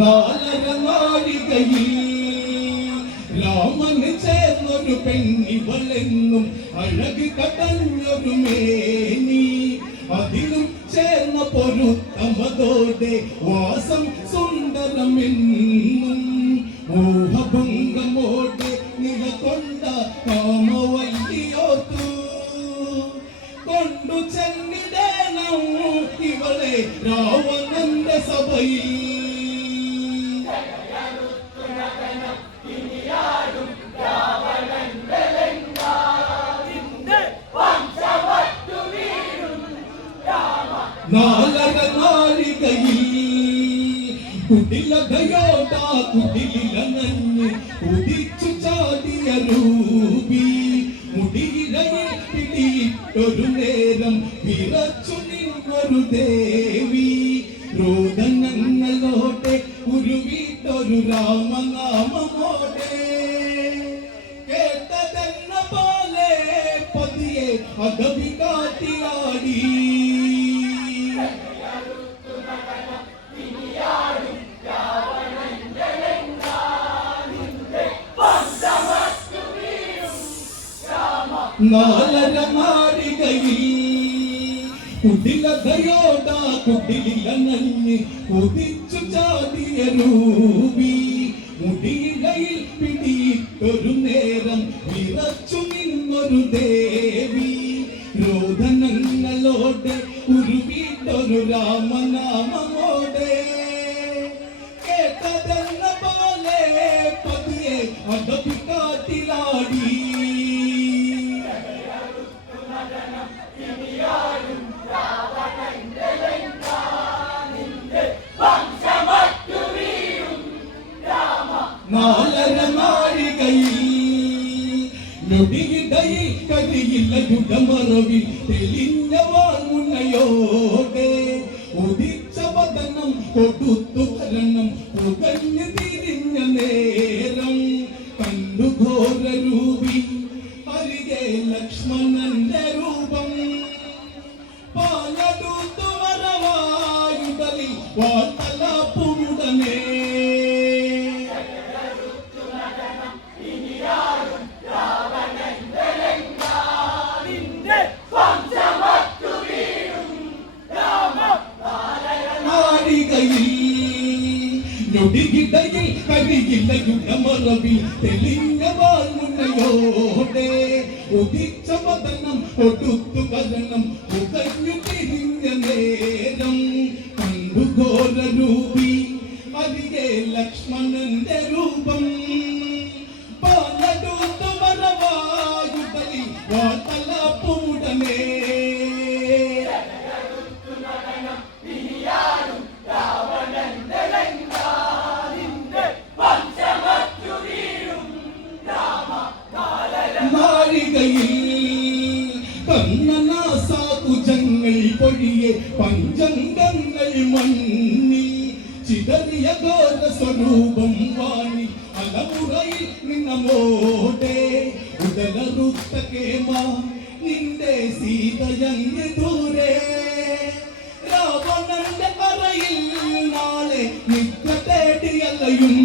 നാലര നാഴികയിൽ രാമന് ചേർന്നൊരു പെണ്ണിവളെന്നും അഴക് കടഞ്ഞൊരു മേനി. അതിലും ചേർന്ന പൊരുത്തമതോടെ വാസം സുന്ദരമെന്നും മോഹഭംഗമോടെ നിലകൊണ്ട കാമവല്ലിയോത്തു കൊണ്ടു ചെന്നിടേണം ഇവളെ രാവണന്റെ സഭയിൽ. കുടിലനഞ്ഞ് കുതിച്ചു ചാടിയ രൂപി പിടിയിട്ടൊരു നേരം വിറച്ചു നിന്നൊരു ദേവി. രോദനങ്ങളോടെ ഉരുവിട്ടൊരു രാമനാമമോടെ കേട്ടതെന്ന പോലെ പതിയെ അകവി കാട്ടിയാടി. നാലര നാഴികയിൽ കുടിലതയോടാ കുടിലില നഞ്ഞ് കുതിച്ചു ചാടിയ രൂപി മുടിയിടയിൽ പിടിയിട്ടൊരു നേരം വിറച്ചു നിന്നൊരു ദേവി. രോദനങ്ങളോടെ ഉരുവിട്ടൊരു രാമനാമോടെ കേട്ടതെന്ന പോലെ പതിയെ അടവി നൊടിയിടയിൽ കരിയില്ല യുടമറവിൽ തെളിഞ്ഞ വാങ്ങുന്നയോടെ ഉദിച്ച പതനം കൊടുത്തു ഭരണം പുകഞ്ഞു തിരിഞ്ഞ നേരം കണ്ടു ഘോര രൂപി അരികെ ലക്ഷ്മണന്റെ രൂപം പാലടൂത്തു വരവായുടലി വാർത്തലാപ്പുടനേ നാഴികയിൽ ഞൊടികിടയിൽ കരിയില്ല യുഗമറവിൽ തെളിഞ്ഞ വാൽമുനയോടെ ഉദിച്ച വദനം കൊടുത്തു കരണം പുകഞ്ഞു തിരിഞ്ഞ നേരം കണ്ടു ഘോര രൂപി ലക്ഷ്മണന്റെ രൂപം കരയിൽ കണ്ണനാസാകുജങ്ങൾ പൊഴിയെ പഞ്ചംഗങ്ങൾ മണ്ണി ചിതറിയ ഗോര സ്വരൂപം വാണി അലമുറയിൽ നിന്നമോടെ ഉടലറുത്ത കേമ നിന്റെ സീതയങ്ങ് ദൂരെ. രാവണന്റെ അറയിൽ നാളെ നിത്യ തേടിയല്ലയും